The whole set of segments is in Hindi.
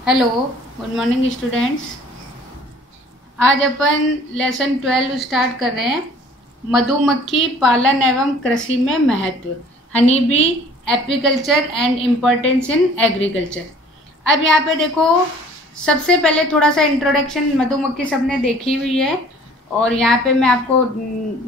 Hello, good morning students. आज अपन लेसन 12 स्टार्ट कर रहे हैं। मधुमक्खी पालन एवं कृषि में महत्व, honey bee apiculture and importance in agriculture. अब यहाँ पे देखो, सबसे पहले थोड़ा सा इंट्रोडक्शन मधुमक्खी सबने देखी हुई है और यहाँ पे मैं आपको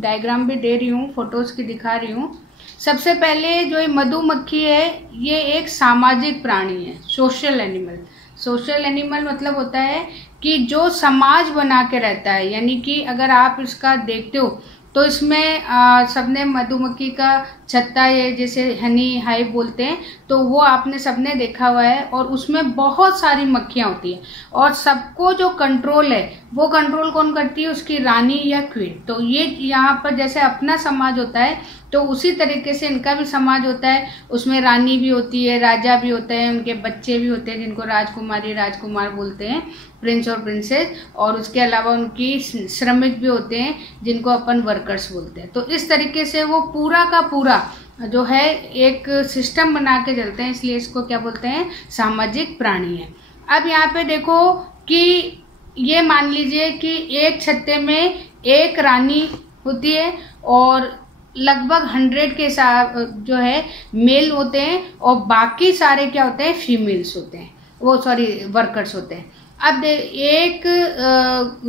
डायग्राम भी दे रही हूँ, फोटोज की दिखा रही हूँ। सबसे पहले जो ये मधुमक्खी है, ये एक सामाजिक प्राणी है, सोशल एनिमल। सोशल एनिमल मतलब होता है कि जो समाज बना के रहता है, यानी कि अगर आप इसका देखते हो तो इसमें सबने मधुमक्खी का छत्ता है, जैसे हनी हाइव बोलते हैं, तो वो आपने सबने देखा हुआ है। और उसमें बहुत सारी मक्खियां होती हैं और सबको जो कंट्रोल है वो कंट्रोल कौन करती है? उसकी रानी या क्वीन। तो ये यहाँ पर जैसे अपना समाज होता है तो उसी तरीके से इनका भी समाज होता है। उसमें रानी भी होती है, राजा भी होते हैं, उनके बच्चे भी होते हैं जिनको राजकुमारी राजकुमार बोलते हैं, प्रिंस और प्रिंसेस। और उसके अलावा उनकी श्रमिक भी होते हैं जिनको अपन वर्कर्स बोलते हैं। तो इस तरीके से वो पूरा का पूरा जो है एक सिस्टम बना के चलते हैं, इसलिए इसको क्या बोलते हैं? सामाजिक प्राणी है। अब यहाँ पे देखो कि ये मान लीजिए कि एक छत्ते में एक रानी होती है और लगभग 100 के साथ जो है मेल होते हैं और बाकी सारे क्या होते हैं? फीमेल्स होते हैं, वो सॉरी वर्कर्स होते हैं। अब एक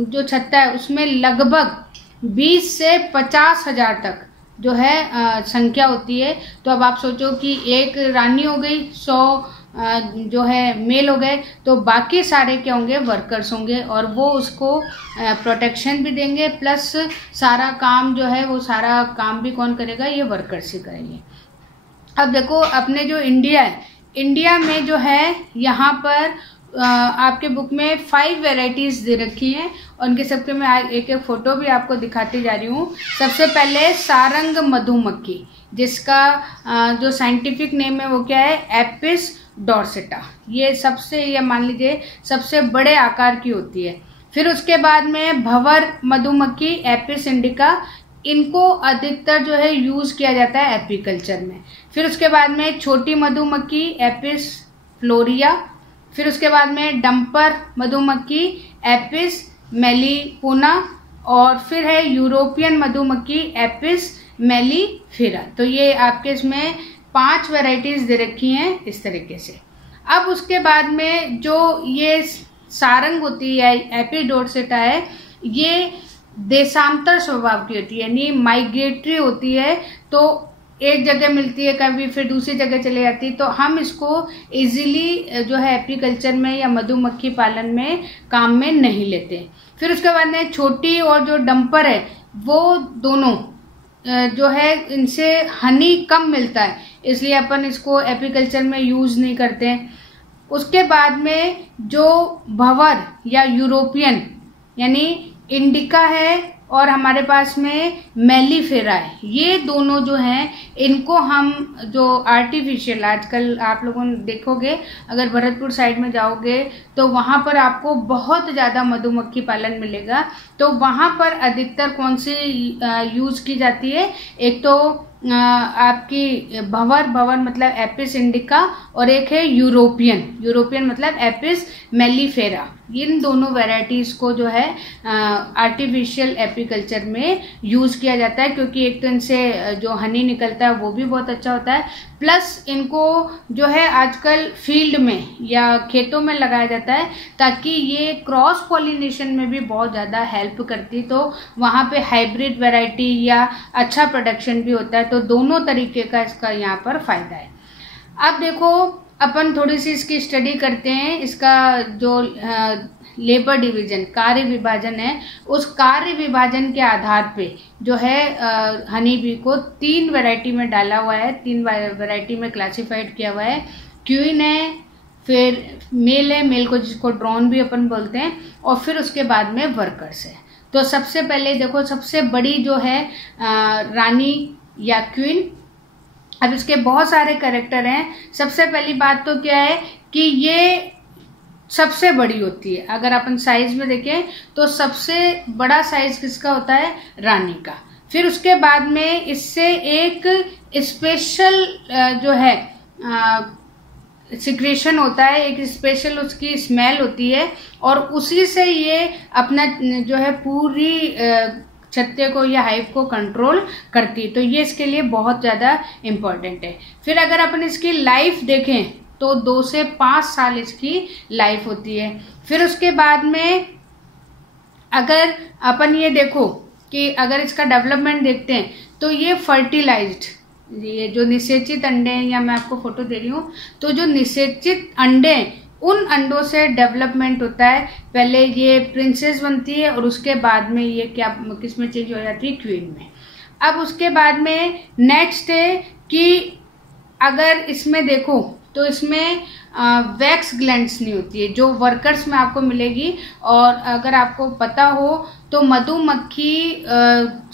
जो छत्ता है उसमें लगभग 20 से 50 हजार तक जो है संख्या होती है। तो अब आप सोचो कि एक रानी हो गई, 100 जो है मेल हो गए, तो बाकी सारे क्या होंगे? वर्कर्स होंगे और वो उसको प्रोटेक्शन भी देंगे, प्लस सारा काम जो है वो सारा काम भी कौन करेगा? ये वर्कर्स ही करेंगे। अब देखो अपने जो इंडिया है, इंडिया में जो है यहाँ पर आपके बुक में 5 वेराइटीज दे रखी हैं और उनके सबके मैं एक एक फोटो भी आपको दिखाती जा रही हूँ। सबसे पहले सारंग मधुमक्खी, जिसका जो साइंटिफिक नेम है वो क्या है? एपिस डॉर्सेटा। ये सबसे, ये मान लीजिए सबसे बड़े आकार की होती है। फिर उसके बाद में भंवर मधुमक्खी, एपिस इंडिका, इनको अधिकतर जो है यूज किया जाता है एपीकल्चर में। फिर उसके बाद में छोटी मधुमक्खी, एपिस फ्लोरिया। फिर उसके बाद में डंपर मधुमक्खी, एपिस मेलिपोना। और फिर है यूरोपियन मधुमक्खी, एपिस मेलिफेरा। तो ये आपके इसमें 5 वैरायटीज दे रखी हैं इस तरीके से। अब उसके बाद में जो ये सारंग होती है, एपिडोर्सेटा है, ये देशांतर स्वभाव की होती है, यानी माइग्रेटरी होती है। तो एक जगह मिलती है, कभी फिर दूसरी जगह चले जाती है। तो हम इसको इजीली जो है एपीकल्चर में या मधुमक्खी पालन में काम में नहीं लेते। फिर उसके बाद में छोटी और जो डंपर है, वो दोनों जो है इनसे हनी कम मिलता है, इसलिए अपन इसको एपीकल्चर में यूज नहीं करते। उसके बाद में जो भंवर या यूरोपियन यानी इंडिका है और हमारे पास में मेलिफेरा है, ये दोनों जो हैं इनको हम जो आर्टिफिशियल, आजकल आप लोगों ने देखोगे अगर भरतपुर साइड में जाओगे तो वहाँ पर आपको बहुत ज़्यादा मधुमक्खी पालन मिलेगा। तो वहाँ पर अधिकतर कौन सी यूज़ की जाती है? एक तो आपकी भंवर मतलब एपिस इंडिका, और एक है यूरोपियन मतलब एपिस मेलिफेरा। इन दोनों वैरायटीज को जो है आर्टिफिशियल एपीकल्चर में यूज किया जाता है, क्योंकि एक तो इनसे जो हनी निकलता है वो भी बहुत अच्छा होता है, प्लस इनको जो है आजकल फील्ड में या खेतों में लगाया जाता है ताकि ये क्रॉस पॉलिनेशन में भी बहुत ज़्यादा हेल्प करती। तो वहाँ पे हाइब्रिड वैरायटी या अच्छा प्रोडक्शन भी होता है। तो दोनों तरीके का इसका यहाँ पर फायदा है। अब देखो अपन थोड़ी सी इसकी स्टडी करते हैं। इसका जो लेबर डिवीजन, कार्य विभाजन है, उस कार्य विभाजन के आधार पे जो है हनी बी को 3 वैरायटी में डाला हुआ है, 3 वैरायटी में क्लासिफाइड किया हुआ है। क्वीन है, फिर मेल है, मेल को जिसको ड्रोन भी अपन बोलते हैं, और फिर उसके बाद में वर्कर्स है। तो सबसे पहले देखो, सबसे बड़ी जो है रानी या क्वीन। अब इसके बहुत सारे कैरेक्टर हैं। सबसे पहली बात तो क्या है कि ये सबसे बड़ी होती है। अगर अपन साइज में देखें तो सबसे बड़ा साइज किसका होता है? रानी का। फिर उसके बाद में इससे एक स्पेशल जो है सिक्रेशन होता है, एक स्पेशल उसकी स्मेल होती है और उसी से ये अपना जो है पूरी छत्ते को या हाइव को कंट्रोल करती है। तो ये इसके लिए बहुत ज़्यादा इम्पोर्टेंट है। फिर अगर अपन इसकी लाइफ देखें तो 2 से 5 साल इसकी लाइफ होती है। फिर उसके बाद में अगर अपन ये देखो कि अगर इसका डेवलपमेंट देखते हैं तो ये फर्टिलाइज्ड, ये जो निषेचित अंडे हैं, या मैं आपको फोटो दे रही हूँ, तो जो निषेचित अंडे उन अंडों से डेवलपमेंट होता है। पहले ये प्रिंसेस बनती है और उसके बाद में ये क्या किस में चेंज हो जाती है, क्वीन में। अब उसके बाद में नेक्स्ट है कि अगर इसमें देखो तो इसमें वैक्स ग्लैंड्स नहीं होती है जो वर्कर्स में आपको मिलेगी। और अगर आपको पता हो तो मधुमक्खी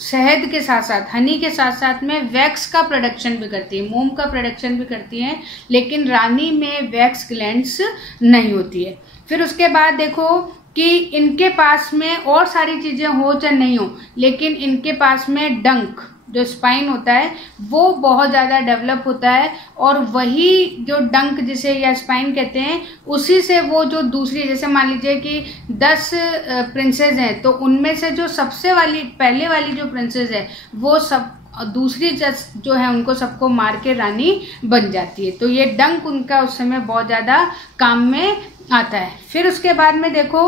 शहद के साथ साथ, हनी के साथ साथ में वैक्स का प्रोडक्शन भी करती है, मोम का प्रोडक्शन भी करती हैं, लेकिन रानी में वैक्स ग्लैंड्स नहीं होती है। फिर उसके बाद देखो कि इनके पास में और सारी चीज़ें हो चाहे नहीं हो, लेकिन इनके पास में डंक जो स्पाइन होता है वो बहुत ज़्यादा डेवलप होता है। और वही जो डंक जिसे या स्पाइन कहते हैं, उसी से वो जो दूसरी, जैसे मान लीजिए कि 10 प्रिंसेस हैं, तो उनमें से जो सबसे वाली पहले वाली जो प्रिंसेस है वो सब दूसरी जो है उनको सबको मार के रानी बन जाती है। तो ये डंक उनका उस समय बहुत ज़्यादा काम में आता है। फिर उसके बाद में देखो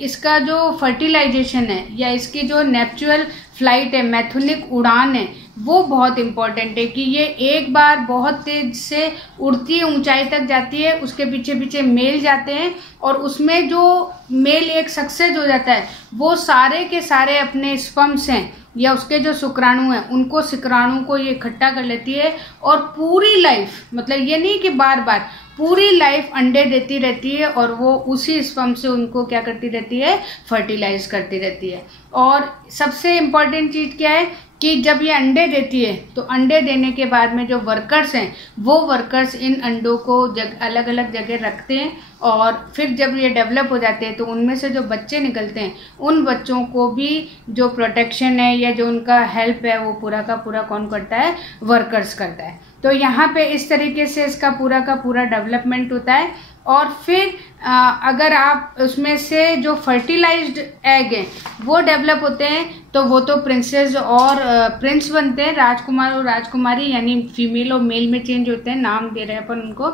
इसका जो फर्टिलाइजेशन है या इसकी जो नेचुरल फ्लाइट है, मैथुनिक उड़ान है, वो बहुत इम्पॉर्टेंट है कि ये एक बार बहुत तेज से उड़ती है, ऊंचाई तक जाती है, उसके पीछे पीछे मेल जाते हैं और उसमें जो मेल एक सक्सेस हो जाता है वो सारे के सारे अपने स्पर्म्स हैं या उसके जो शुक्राणु हैं उनको शुक्राणु को ये इकट्ठा कर लेती है और पूरी लाइफ, मतलब ये नहीं कि बार बार, पूरी लाइफ अंडे देती रहती है और वो उसी स्पर्म से उनको क्या करती रहती है, फर्टिलाइज करती रहती है। और सबसे इम्पॉर्टेंट चीज़ क्या है कि जब ये अंडे देती है तो अंडे देने के बाद में जो वर्कर्स हैं वो वर्कर्स इन अंडों को अलग अलग जगह रखते हैं और फिर जब ये डेवलप हो जाते हैं तो उनमें से जो बच्चे निकलते हैं उन बच्चों को भी जो प्रोटेक्शन है या जो उनका हेल्प है वो पूरा का पूरा कौन करता है, वर्कर्स करता है। तो यहाँ पे इस तरीके से इसका पूरा का पूरा डेवलपमेंट होता है। और फिर अगर आप उसमें से जो फर्टिलाइज्ड एग हैं वो डेवलप होते हैं तो वो तो प्रिंसेस और प्रिंस बनते हैं, राजकुमार और राजकुमारी, यानी फीमेल और मेल में चेंज होते हैं, नाम दे रहे हैं अपन उनको।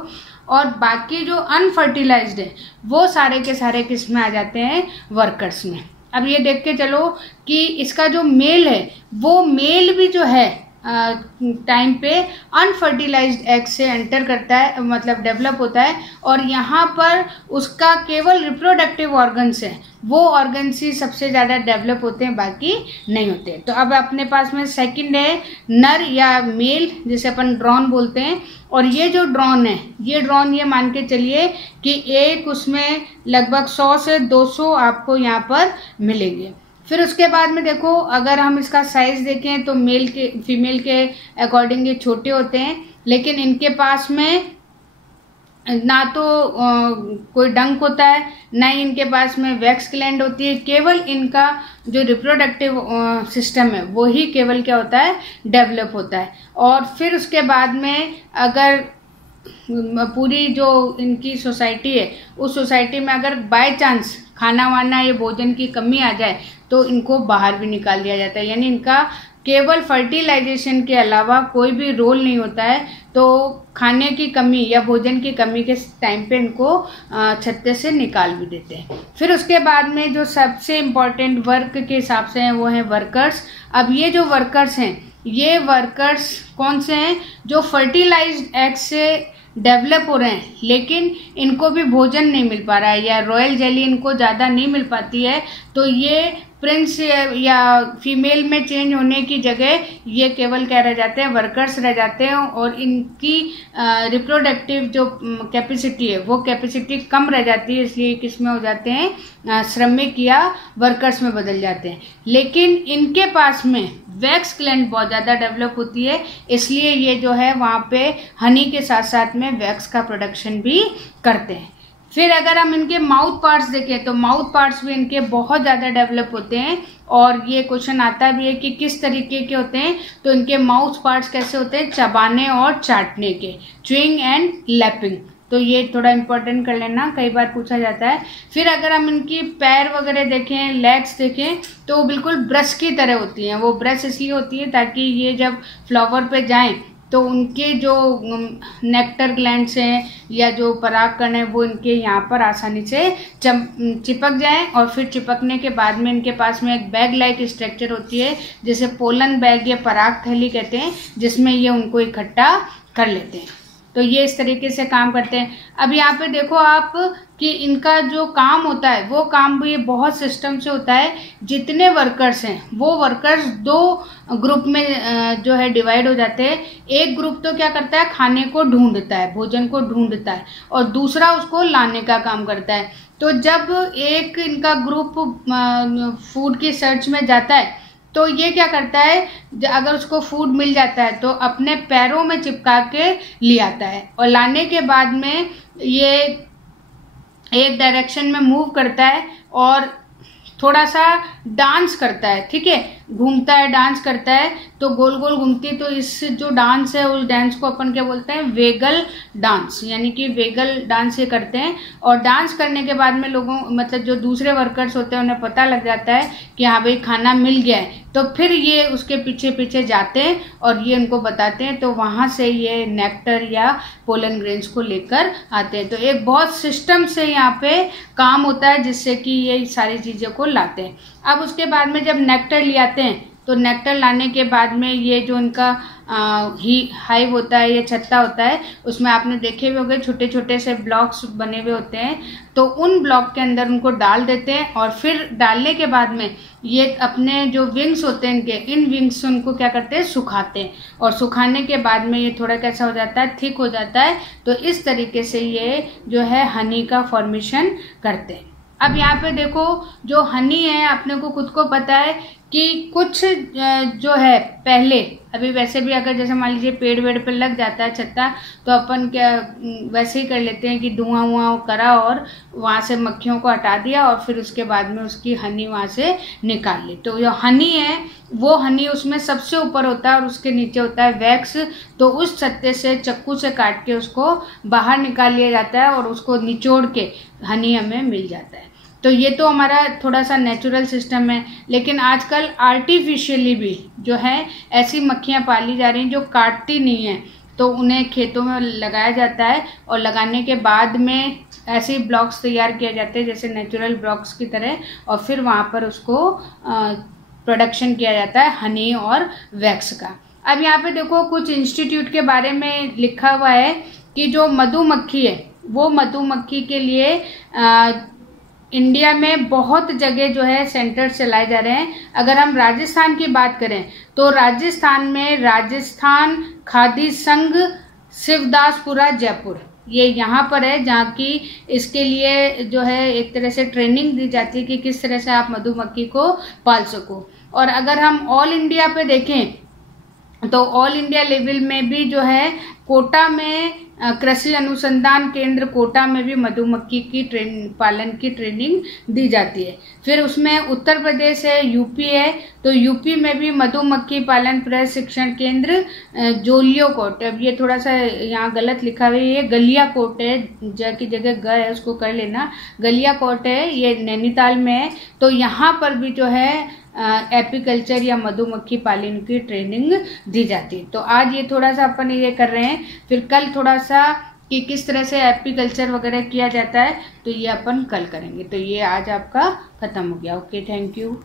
और बाकी जो अनफर्टिलाइज्ड है वो सारे के सारे किस में आ जाते हैं, वर्कर्स में। अब ये देख के चलो कि इसका जो मेल है वो मेल भी जो है टाइम पे अनफर्टिलाइज्ड एग से एंटर करता है, मतलब डेवलप होता है। और यहाँ पर उसका केवल रिप्रोडक्टिव ऑर्गन्स है, वो ऑर्गन्स ही सबसे ज़्यादा डेवलप होते हैं, बाकी नहीं होते। तो अब अपने पास में सेकंड है नर या मेल, जिसे अपन ड्रोन बोलते हैं। और ये जो ड्रोन है, ये ड्रोन ये मान के चलिए कि एक उसमें लगभग 100 से 200 आपको यहाँ पर मिलेंगे। फिर उसके बाद में देखो अगर हम इसका साइज देखें तो मेल के फीमेल के अकॉर्डिंग ये छोटे होते हैं, लेकिन इनके पास में ना तो कोई डंक होता है, ना ही इनके पास में वैक्स ग्लैंड होती है, केवल इनका जो रिप्रोडक्टिव सिस्टम है वो ही केवल क्या होता है, डेवलप होता है। और फिर उसके बाद में अगर पूरी जो इनकी सोसाइटी है उस सोसाइटी में अगर बाय चांस खाना वाना या भोजन की कमी आ जाए तो इनको बाहर भी निकाल दिया जाता है, यानी इनका केवल फर्टिलाइजेशन के अलावा कोई भी रोल नहीं होता है। तो खाने की कमी या भोजन की कमी के टाइम पे इनको छत्ते से निकाल भी देते हैं। फिर उसके बाद में जो सबसे इम्पॉर्टेंट वर्क के हिसाब से हैं वो हैं वर्कर्स। अब ये जो वर्कर्स हैं ये वर्कर्स कौन से हैं, जो फर्टिलाइज्ड एग से डेवलप हो रहे हैं लेकिन इनको भी भोजन नहीं मिल पा रहा है या रॉयल जेली इनको ज़्यादा नहीं मिल पाती है, तो ये प्रिंस या फीमेल में चेंज होने की जगह ये केवल क्या रह जाते हैं, वर्कर्स रह जाते हैं। और इनकी रिप्रोडक्टिव जो कैपेसिटी है वो कैपेसिटी कम रह जाती है, इसलिए किस में हो जाते हैं, श्रमिक या वर्कर्स में बदल जाते हैं। लेकिन इनके पास में वैक्स ग्लैंड बहुत ज़्यादा डेवलप होती है, इसलिए ये जो है वहाँ पे हनी के साथ साथ में वैक्स का प्रोडक्शन भी करते हैं। फिर अगर हम इनके माउथ पार्ट्स देखें तो माउथ पार्ट्स भी इनके बहुत ज़्यादा डेवलप होते हैं। और ये क्वेश्चन आता भी है कि किस तरीके के होते हैं, तो इनके माउथ पार्ट्स कैसे होते हैं, चबाने और चाटने के, च्यूइंग एंड लैपिंग। तो ये थोड़ा इम्पोर्टेंट कर लेना, कई बार पूछा जाता है। फिर अगर हम इनकी पैर वगैरह देखें, लेग्स देखें, तो वो बिल्कुल ब्रश की तरह होती हैं। वो ब्रश इसलिए होती है ताकि ये जब फ्लावर पे जाएं तो उनके जो नेक्टर ग्लैंड्स हैं या जो परागकण है वो इनके यहाँ पर आसानी से चिपक जाएं, और फिर चिपकने के बाद में इनके पास में एक बैग लाइक स्ट्रक्चर होती है जिसे पोलन बैग या पराग थैली कहते हैं, जिसमें ये उनको इकट्ठा कर लेते हैं। तो ये इस तरीके से काम करते हैं। अब यहाँ पे देखो आप कि इनका जो काम होता है वो काम भी बहुत सिस्टम से होता है। जितने वर्कर्स हैं वो वर्कर्स 2 ग्रुप में जो है डिवाइड हो जाते हैं। एक ग्रुप तो क्या करता है, खाने को ढूंढता है, भोजन को ढूंढता है, और दूसरा उसको लाने का काम करता है। तो जब एक इनका ग्रुप फूड की सर्च में जाता है तो ये क्या करता है, अगर उसको फूड मिल जाता है तो अपने पैरों में चिपका के ले आता है, और लाने के बाद में ये एक डायरेक्शन में मूव करता है और थोड़ा सा डांस करता है, ठीक है, घूमता है, डांस करता है, तो गोल गोल घूमती है। तो इस जो डांस है उस डांस को अपन क्या बोलते हैं, वेगल डांस, यानी कि वेगल डांस ये करते हैं। और डांस करने के बाद में लोगों मतलब जो दूसरे वर्कर्स होते हैं उन्हें पता लग जाता है कि हाँ भाई खाना मिल गया है, तो फिर ये उसके पीछे पीछे जाते हैं और ये उनको बताते हैं, तो वहाँ से ये नेक्टर या पोलन ग्रेन्स को लेकर आते हैं। तो एक बहुत सिस्टम से यहाँ पे काम होता है जिससे कि ये सारी चीज़ों को लाते हैं। अब उसके बाद में जब नेक्टर ले आते हैं तो नेक्टर लाने के बाद में ये जो इनका हाइव होता है या छत्ता होता है, उसमें आपने देखे हुए होंगे छोटे छोटे से ब्लॉक्स बने हुए होते हैं, तो उन ब्लॉक के अंदर उनको डाल देते हैं। और फिर डालने के बाद में ये अपने जो विंग्स होते हैं इनके, इन विंग्स से उनको क्या करते हैं, सुखाते हैं, और सुखाने के बाद में ये थोड़ा कैसा हो जाता है, थिक हो जाता है। तो इस तरीके से ये जो है हनी का फॉर्मेशन करते हैं। अब यहाँ पे देखो जो हनी है, अपने को खुद को पता है कि कुछ जो है पहले, अभी वैसे भी अगर जैसे मान लीजिए पेड़ वेड़ पे लग जाता है छत्ता, तो अपन क्या वैसे ही कर लेते हैं कि धुआं वुआं करा और वहाँ से मक्खियों को हटा दिया और फिर उसके बाद में उसकी हनी वहाँ से निकाल ली। तो जो हनी है वो हनी उसमें सबसे ऊपर होता है और उसके नीचे होता है वैक्स। तो उस छत्ते से चाकू से काट के उसको बाहर निकाल लिया जाता है और उसको निचोड़ के हनी हमें मिल जाता है। तो ये तो हमारा थोड़ा सा नेचुरल सिस्टम है, लेकिन आजकल आर्टिफिशियली भी जो है ऐसी मक्खियाँ पाली जा रही हैं जो काटती नहीं हैं, तो उन्हें खेतों में लगाया जाता है और लगाने के बाद में ऐसे ब्लॉक्स तैयार किए जाते हैं जैसे नेचुरल ब्लॉक्स की तरह, और फिर वहाँ पर उसको प्रोडक्शन किया जाता है हनी और वैक्स का। अब यहाँ पे देखो कुछ इंस्टीट्यूट के बारे में लिखा हुआ है कि जो मधुमक्खी है वो मधुमक्खी के लिए इंडिया में बहुत जगह जो है सेंटर चलाए जा रहे हैं। अगर हम राजस्थान की बात करें तो राजस्थान में राजस्थान खादी संघ शिवदासपुरा जयपुर, ये यहाँ पर है, जहाँ की इसके लिए जो है एक तरह से ट्रेनिंग दी जाती है कि किस तरह से आप मधुमक्खी को पाल सको। और अगर हम ऑल इंडिया पे देखें तो ऑल इंडिया लेवल में भी जो है कोटा में कृषि अनुसंधान केंद्र कोटा में भी मधुमक्खी की पालन की ट्रेनिंग दी जाती है। फिर उसमें उत्तर प्रदेश है, यूपी है, तो यूपी में भी मधुमक्खी पालन प्रशिक्षण केंद्र जोलियोकोट, अब ये थोड़ा सा यहाँ गलत लिखा हुआ है, ये गलियाकोट है, ज की जगह ग है उसको कर लेना, गलियाकोट है, ये नैनीताल में है। तो यहाँ पर भी जो है एपीकल्चर या मधुमक्खी पालन की ट्रेनिंग दी जाती है। तो आज ये थोड़ा सा अपन ये कर रहे हैं, फिर कल थोड़ा सा कि किस तरह से एपीकल्चर वगैरह किया जाता है तो ये अपन कल करेंगे। तो ये आज आपका खत्म हो गया। Okay, thank you.